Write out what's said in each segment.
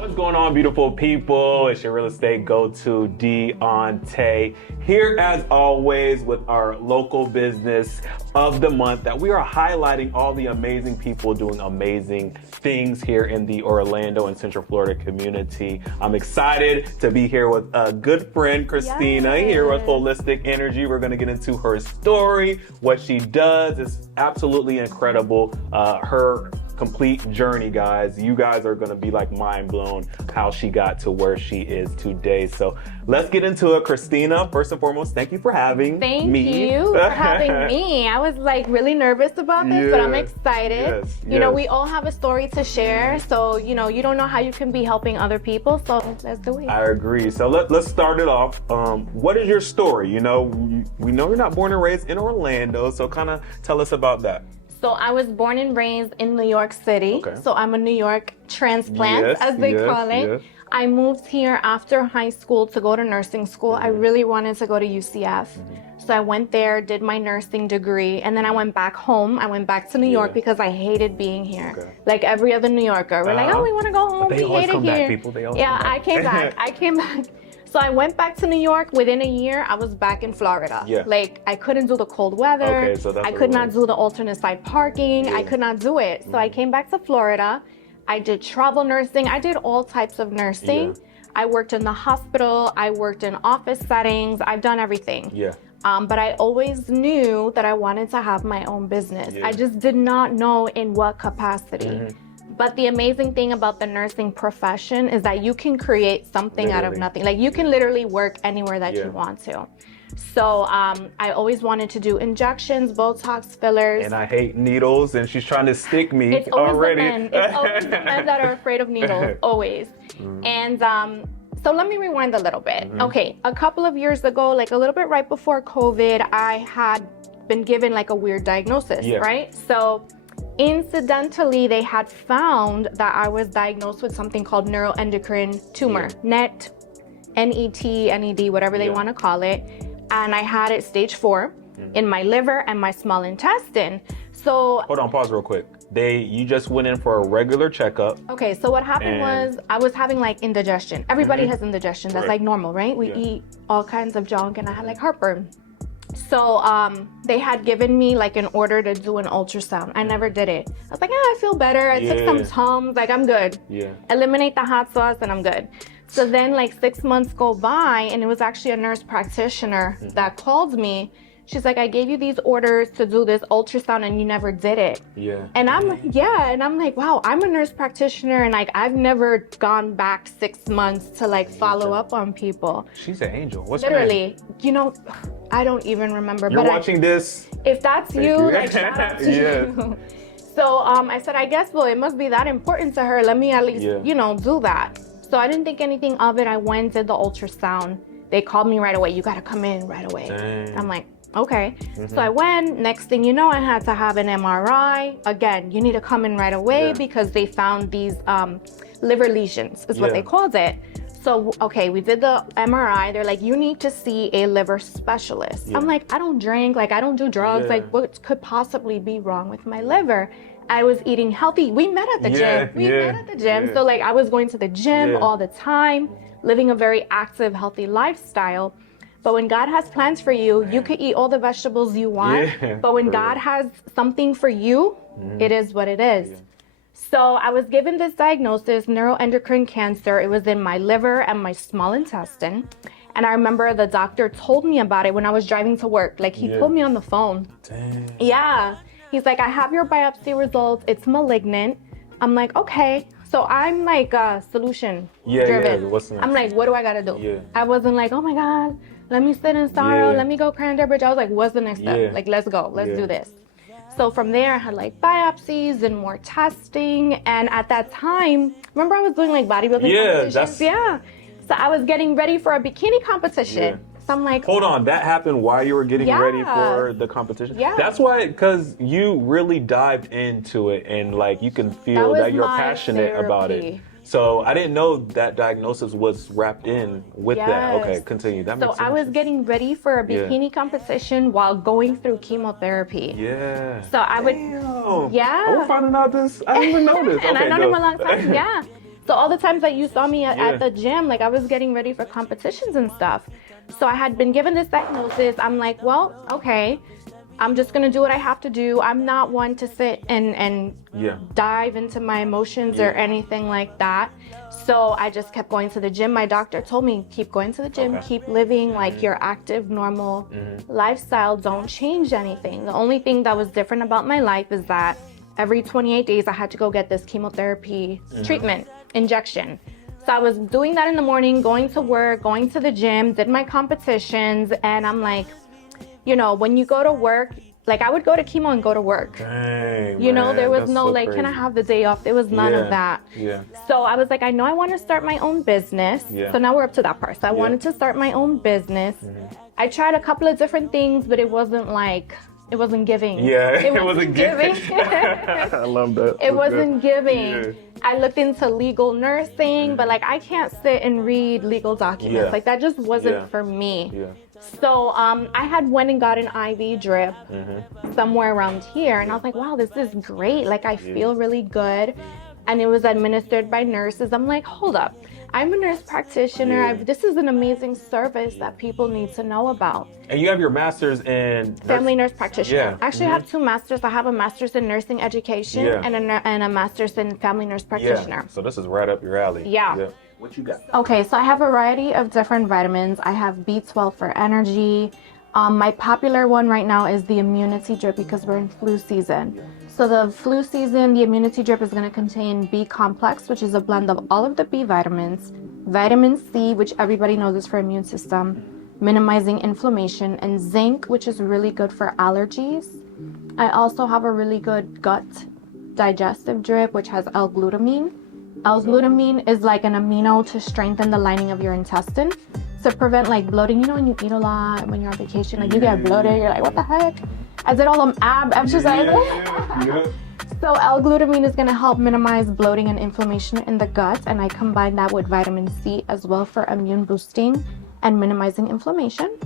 What's going on, beautiful people? It's your real estate go-to, Deontay, here as always with our local business of the month that we are highlighting all the amazing people doing amazing things here in the Orlando and Central Florida community. I'm excited to be here with a good friend, Cristina, here with Holistic Energy. We're going to get into her story, what she does. It's absolutely incredible. Her complete journey, guys. You guys are gonna be like mind blown how she got to where she is today. So let's get into it. Cristina, first and foremost, thank you for having me. Thank you for having me. I was like really nervous about this, but I'm excited. You know, we all have a story to share. So, you know, you don't know how you can be helping other people. So let's do it. I agree. So let's start it off. What is your story? You know, we know you're not born and raised in Orlando. So kind of tell us about that. So I was born and raised in New York City. Okay. So I'm a New York transplant, as they call it. Yes. I moved here after high school to go to nursing school. I really wanted to go to UCF. So I went there, did my nursing degree, and then I went back home. I went back to New York because I hated being here. Okay. Like every other New Yorker. We're like, oh, we want to go home. But they we always hate come it back, here. people. They always Yeah, come back. I came back. I came back. So I went back to New York. Within a year, I was back in Florida. Yeah. Like I couldn't do the cold weather. Okay, so that's I what could it not was. do the alternate side parking. I could not do it. So I came back to Florida. I did travel nursing. I did all types of nursing. I worked in the hospital. I worked in office settings. I've done everything. Yeah. But I always knew that I wanted to have my own business. I just did not know in what capacity. But the amazing thing about the nursing profession is that you can create something out of nothing. Like you can literally work anywhere that you want to. So I always wanted to do injections, Botox, fillers. And I hate needles, and she's trying to stick me It's always already. the men. It's always the men that are afraid of needles, always. And so let me rewind a little bit. Okay, a couple of years ago, like a little bit right before COVID, I had been given like a weird diagnosis, right? So incidentally, they had found that I was diagnosed with something called neuroendocrine tumor, NET, N-E-T, N-E-D, whatever they want to call it. And I had it stage 4 in my liver and my small intestine. So Hold on, pause real quick. You just went in for a regular checkup. okay, so what happened was I was having like indigestion. Everybody has indigestion. That's like normal, right? We eat all kinds of junk, and I had like heartburn. So they had given me like an order to do an ultrasound. I never did it. I was like, I feel better. I took some Tums, like I'm good. Eliminate the hot sauce and I'm good. So then like 6 months go by, and it was actually a nurse practitioner that called me. She's like, I gave you these orders to do this ultrasound and you never did it. And I'm like, wow, I'm a nurse practitioner, and like I've never gone back 6 months to like follow up on people. She's an angel. What's her name? Literally, you know, I don't even remember. You're but watching this. If that's you, like shout out to you. So I said, I guess, well, it must be that important to her. Let me at least, you know, do that. So I didn't think anything of it. I went, did the ultrasound. They called me right away. You got to come in right away. I'm like, okay. So I went. Next thing you know, I had to have an MRI. Again, you need to come in right away because they found these liver lesions, is what they called it. So, okay, we did the MRI. They're like, you need to see a liver specialist. I'm like, I don't drink, like I don't do drugs. Like what could possibly be wrong with my liver? I was eating healthy. We met at the gym. We met at the gym. So like I was going to the gym all the time, living a very active, healthy lifestyle. But when God has plans for you, you could eat all the vegetables you want. But when God has something for you, it is what it is. So I was given this diagnosis, neuroendocrine cancer. It was in my liver and my small intestine. And I remember the doctor told me about it when I was driving to work. Like he told me on the phone. Yeah. He's like, I have your biopsy results. It's malignant. I'm like, okay. So I'm like solution driven. What's next? I'm like, what do I gotta do? I wasn't like, oh my God, let me sit in sorrow. Let me go Cranberry Bridge. I was like, what's the next step? Like, let's go. Let's do this. So from there, I had like biopsies and more testing. And at that time, remember I was doing like bodybuilding competitions? So I was getting ready for a bikini competition. So I'm like, hold on, that happened while you were getting ready for the competition? That's why, because you really dived into it, and like you can feel that you're passionate about it. So I didn't know that diagnosis was wrapped in with that. Okay, continue. That makes sense. So I was getting ready for a bikini competition while going through chemotherapy. So I would, We're finding out this. I didn't even know this. And I've known him a long time. So all the times that you saw me at the gym, like I was getting ready for competitions and stuff. So I had been given this diagnosis. I'm like, well, okay, I'm just gonna do what I have to do. I'm not one to sit and dive into my emotions or anything like that. So I just kept going to the gym. My doctor told me, keep going to the gym, keep living like your active, normal lifestyle. Don't change anything. The only thing that was different about my life is that every 28 days I had to go get this chemotherapy treatment, injection. So I was doing that in the morning, going to work, going to the gym, did my competitions, and I'm like, you know, when you go to work, like I would go to chemo and go to work. Dang, you know, man, there was that's no so like, crazy. can I have the day off? There was none of that. So I was like, I know I want to start my own business. So now we're up to that part. So I wanted to start my own business. I tried a couple of different things, but it wasn't like, it wasn't giving. It wasn't giving. I love that. It wasn't giving. I looked into legal nursing, but like I can't sit and read legal documents. Like that just wasn't for me. So I had went and got an IV drip somewhere around here, and I was like, wow, this is great. Like I feel really good. And it was administered by nurses. I'm like, hold up. I'm a nurse practitioner. This is an amazing service that people need to know about. And you have your master's in Family Nurse Practitioner. Actually, I have two masters. I have a master's in nursing education and a master's in Family Nurse Practitioner. So this is right up your alley. What you got? Okay, so I have a variety of different vitamins. I have B12 for energy. My popular one right now is the immunity drip because we're in flu season. So the flu season, the immunity drip is going to contain B complex, which is a blend of all of the B vitamins, vitamin C, which everybody knows is for immune system, minimizing inflammation, and zinc, which is really good for allergies. I also have a really good gut digestive drip, which has L-glutamine. L-glutamine is like an amino to strengthen the lining of your intestine to prevent like bloating. You know when you eat a lot, when you're on vacation, like you get bloated, you're like, what the heck? I did all them ab exercises. So L-glutamine is going to help minimize bloating and inflammation in the gut, and I combine that with vitamin C as well for immune boosting and minimizing inflammation.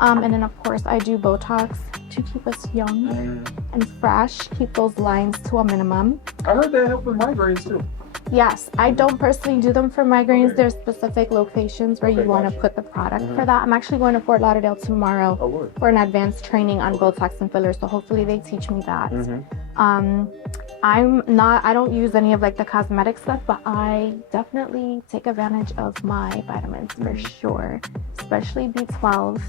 And then of course I do Botox to keep us young and fresh, keep those lines to a minimum. I heard that help with migraines too. Yes, I don't personally do them for migraines. There's specific locations where you want to put the product for that. I'm actually going to Fort Lauderdale tomorrow for an advanced training on Botox and fillers, so hopefully they teach me that. I don't use any of like the cosmetic stuff, but I definitely take advantage of my vitamins for sure, especially B12.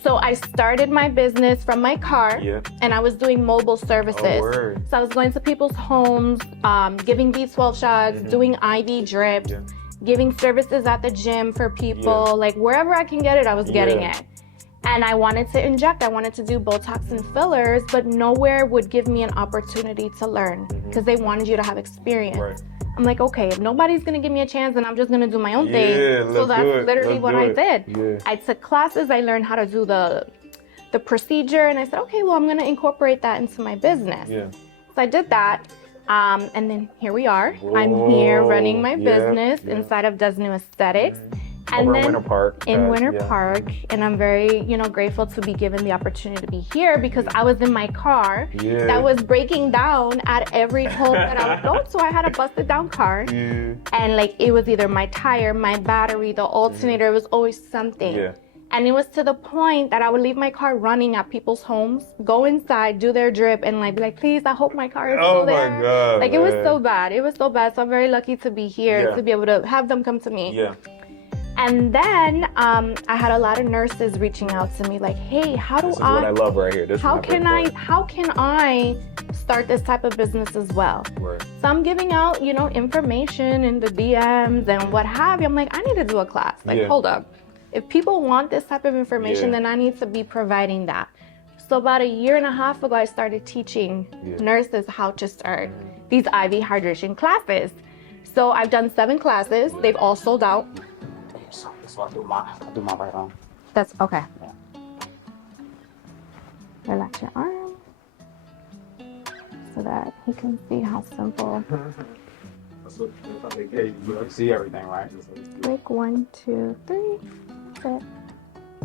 So I started my business from my car, and I was doing mobile services. So I was going to people's homes, giving B12 shots, doing IV drip, giving services at the gym for people. Like wherever I can get it, I was getting it. And I wanted to inject, I wanted to do Botox and fillers, but nowhere would give me an opportunity to learn because they wanted you to have experience. I'm like, okay, if nobody's gonna give me a chance, then I'm just gonna do my own thing. So that's literally what I did. I took classes, I learned how to do the procedure, and I said, okay, well, I'm gonna incorporate that into my business. So I did that, and then here we are. I'm here running my business inside of Does New Aesthetics. And then in Winter Park, and I'm very, grateful to be given the opportunity to be here because I was in my car that was breaking down at every home that I would go. So I had a busted down car, and like it was either my tire, my battery, the alternator. It was always something. And it was to the point that I would leave my car running at people's homes, go inside, do their drip, and like be like, please, I hope my car is still there. My God, like it was so bad. It was so bad. So I'm very lucky to be here to be able to have them come to me. And then I had a lot of nurses reaching out to me like, hey, how do This is what I love right here. How can I start this type of business as well? So I'm giving out, information in the DMs and what have you. I'm like, I need to do a class. Like, hold up. If people want this type of information, then I need to be providing that. So about 1.5 years ago, I started teaching nurses how to start these IV hydration classes. So I've done 7 classes. They've all sold out. So I do my right arm. That's okay. Relax your arm so that he can see how simple. That's what they gave you. You see everything, right? Like 1, 2, 3. That's it.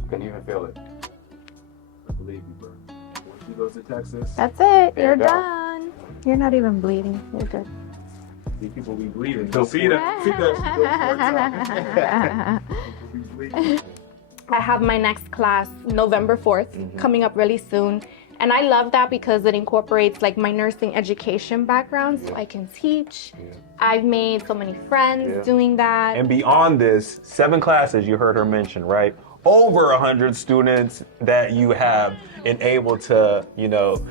Couldn't even feel it. I believe you, bro. Once you go to Texas, that's it. You're done. You're not even bleeding. You're good. these people be bleeding. Go see that. See that. I have my next class November 4th coming up really soon. And I love that because it incorporates like my nursing education background, so I can teach. I've made so many friends doing that. And beyond this, 7 classes you heard her mention, right? Over 100 students that you have enabled to, you know,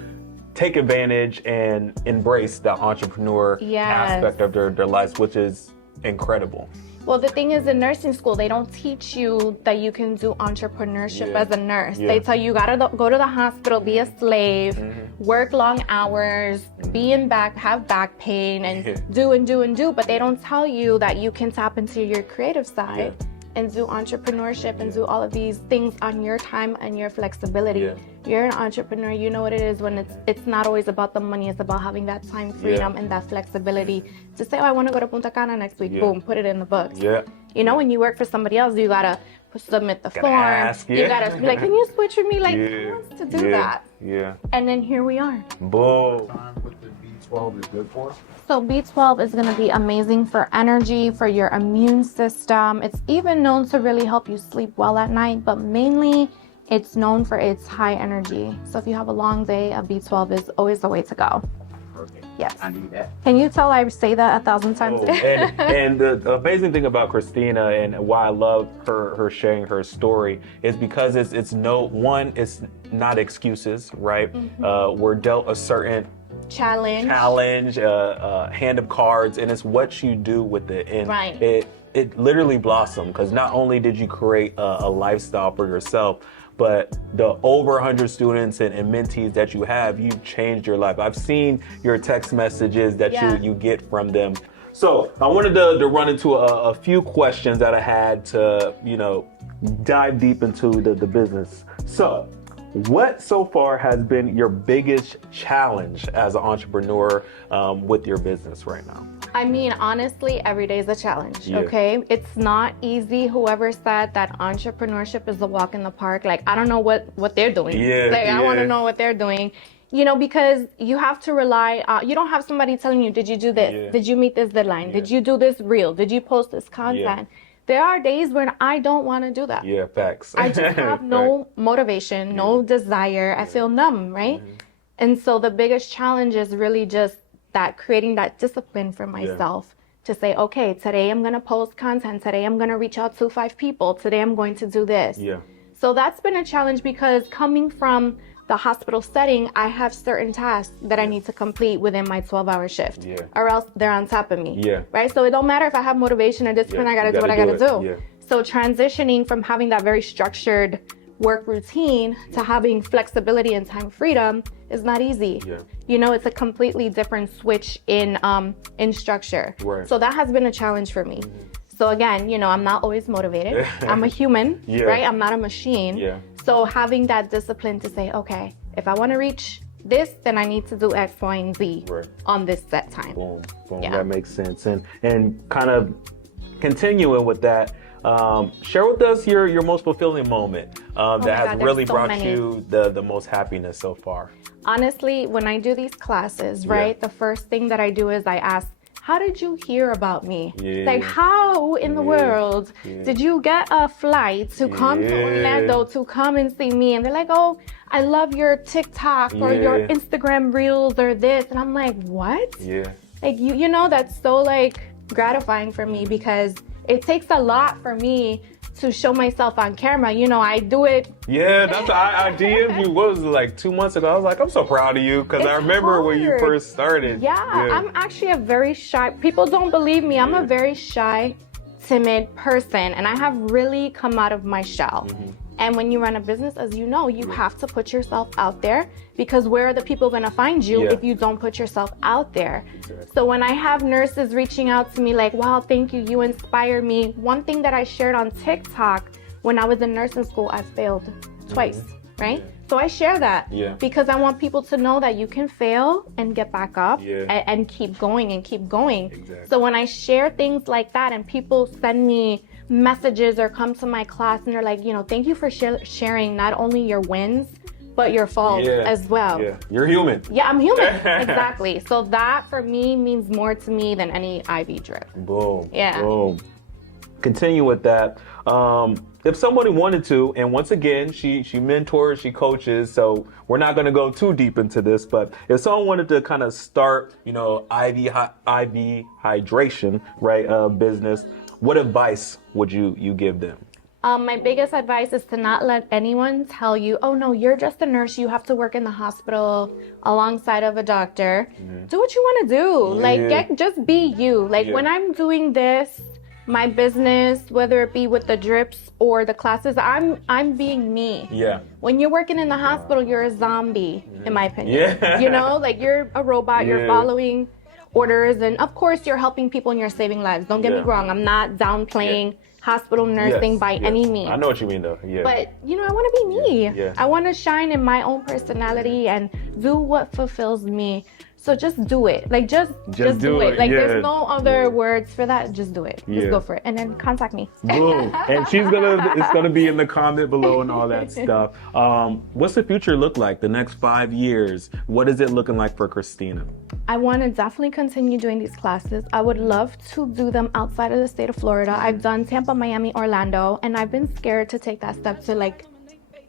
take advantage and embrace the entrepreneur aspect of their lives, which is incredible. Well, the thing is, in nursing school, they don't teach you that you can do entrepreneurship as a nurse. They tell you gotta go to the hospital, be a slave, work long hours, have back pain, and do. But they don't tell you that you can tap into your creative side and do entrepreneurship and do all of these things on your time and your flexibility. You're an entrepreneur, you know what it is when it's not always about the money, it's about having that time freedom and that flexibility to say, oh, I want to go to Punta Cana next week, boom, put it in the books. You know, when you work for somebody else, you gotta submit the form. You gotta be like, can you switch with me? Like, who wants to do that? And then here we are. Boom. What the B12 is good for? So B12 is going to be amazing for energy, for your immune system. It's even known to really help you sleep well at night, but mainly it's known for its high energy. So if you have a long day, a B12 is always the way to go. Perfect. Yes. I need that. Can you tell I say that 1,000 times? And the amazing thing about Cristina and why I love her sharing her story is because it's not excuses, right? We're dealt a certain challenge, hand of cards, and it's what you do with it. And it literally blossomed because not only did you create a lifestyle for yourself, but the over 100 students and mentees that you have, you've changed your life. I've seen your text messages that you get from them. So I wanted to run into a few questions that I had to, you know, dive deep into the business. So what so far has been your biggest challenge as an entrepreneur with your business right now? I mean, honestly, every day is a challenge, okay? It's not easy. Whoever said that entrepreneurship is a walk in the park, like, I don't know what they're doing. I want to know what they're doing. You know, because you have to rely on, you don't have somebody telling you, did you do this? Did you meet this deadline? Did you do this reel? Did you post this content? There are days when I don't want to do that. Facts. I just have no motivation, no desire. I feel numb, right? And so the biggest challenge is really just that creating that discipline for myself to say, okay, today I'm going to post content. Today I'm going to reach out to 5 people. Today I'm going to do this. So that's been a challenge because coming from the hospital setting, I have certain tasks that I need to complete within my 12-hour shift or else they're on top of me, right? So it don't matter if I have motivation or discipline, I got to do what I got to do. So transitioning from having that very structured work routine to having flexibility and time freedom is not easy. You know, it's a completely different switch in structure. So that has been a challenge for me. So again, you know, I'm not always motivated. I'm a human, right? I'm not a machine. So having that discipline to say, okay, if I want to reach this, then I need to do X, Y, and Z on this set time. Boom. That makes sense. And kind of continuing with that, share with us your most fulfilling moment that has really brought you the most happiness so far. Honestly, when I do these classes, right, the first thing that I do is I ask, how did you hear about me? Like, how in the world did you get a flight to come to Orlando to come and see me? And they're like, oh, I love your TikTok or your Instagram reels or this. And I'm like, what? Like, you know, that's so like gratifying for me because it takes a lot for me to show myself on camera. You know, I do it. That's I DM'd you, what was it, like 2 months ago? I was like, I'm so proud of you because I remember when you first started. I'm actually a very shy, people don't believe me. I'm a very shy, timid person and I have really come out of my shell. And when you run a business, as you know, you have to put yourself out there because where are the people going to find you if you don't put yourself out there? So when I have nurses reaching out to me like, wow, thank you, you inspire me. One thing that I shared on TikTok when I was in nursing school, I failed twice, right? So I share that because I want people to know that you can fail and get back up and keep going and keep going. So when I share things like that and people send me messages or come to my class and they're like, you know, thank you for sharing not only your wins, but your fault as well. Yeah, you're human. Yeah, I'm human. Exactly. So that for me means more to me than any IV drip. Boom. Yeah. Boom. Continue with that. If somebody wanted to, and once again, she mentors, she coaches, so we're not going to go too deep into this, but if someone wanted to kind of start, you know, IV hydration, right, business, what advice would you give them? My biggest advice is to not let anyone tell you, oh no, you're just a nurse, you have to work in the hospital alongside of a doctor. Do what you want to do. Like, just be you. Like, when I'm doing this, my business, whether it be with the drips or the classes, I'm being me. Yeah. When you're working in the hospital, you're a zombie, in my opinion. Yeah. You know, like you're a robot, you're following orders, and of course you're helping people and you're saving lives. Don't get me wrong, I'm not downplaying hospital nursing by any means. I know what you mean though. Yeah. But you know, I want to be me. Yeah. I want to shine in my own personality and do what fulfills me. So just do it. Like just do it. Like there's no other words for that. Just do it. Just go for it. And then contact me. Boom. And it's gonna be in the comment below and all that stuff. What's the future look like? The next 5 years? What is it looking like for Cristina? I want to definitely continue doing these classes. I would love to do them outside of the state of Florida. I've done Tampa, Miami, Orlando, and I've been scared to take that step to like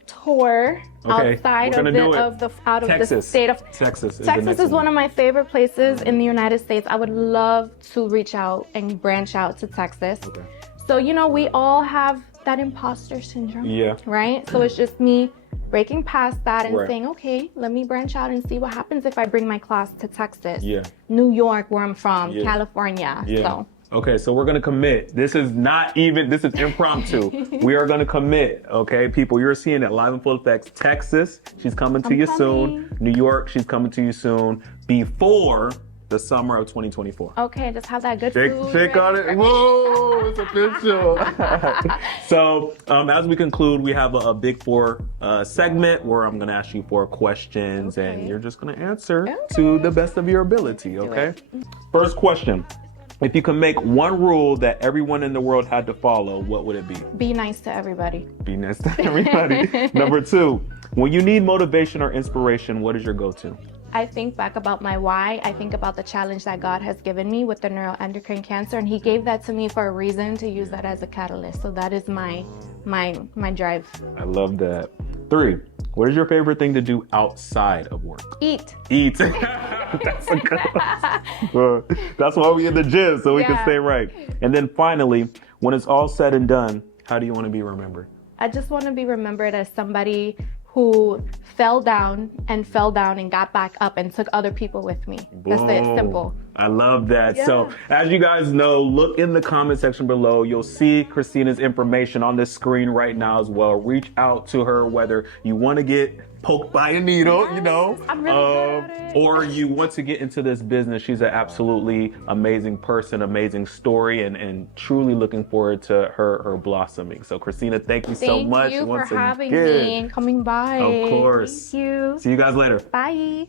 tour outside of the state of Texas. Texas is one of my favorite places in the United States. I would love to reach out and branch out to Texas. So you know, we all have that imposter syndrome. Yeah. Right? So it's just me breaking past that and saying, okay, let me branch out and see what happens if I bring my class to Texas. Yeah. New York, where I'm from, California. Yeah. So okay, so we're gonna commit. This is impromptu. We are gonna commit, okay? People, you're seeing it live in full effect. Texas, she's coming to you soon. New York, she's coming to you soon. Before the summer of 2024. Okay, just have that good food. Shake on it. Whoa, it's official. So, as we conclude, we have a Big Four segment where I'm gonna ask you 4 questions and you're just gonna answer to the best of your ability, okay? First question. If you could make one rule that everyone in the world had to follow, what would it be? Be nice to everybody. Be nice to everybody. Number 2, when you need motivation or inspiration, what is your go-to? I think back about my why. I think about the challenge that God has given me with the neuroendocrine cancer, and He gave that to me for a reason, to use that as a catalyst. So that is my drive. I love that. 3, what is your favorite thing to do outside of work? Eat. That's a good one. That's why we in the gym, so we can stay right. And then finally, when it's all said and done, how do you want to be remembered? I just want to be remembered as somebody who fell down and got back up and took other people with me. That's it, simple. I love that. Yeah. So as you guys know, look in the comment section below. You'll see Cristina's information on the screen right now as well. Reach out to her, whether you want to get poked by a needle, you know, I'm really good at it. Or you want to get into this business. She's an absolutely amazing person, amazing story, and truly looking forward to her blossoming. So Cristina, thank you so much. Thank you for having me and coming by. Of course. Thank you. See you guys later. Bye.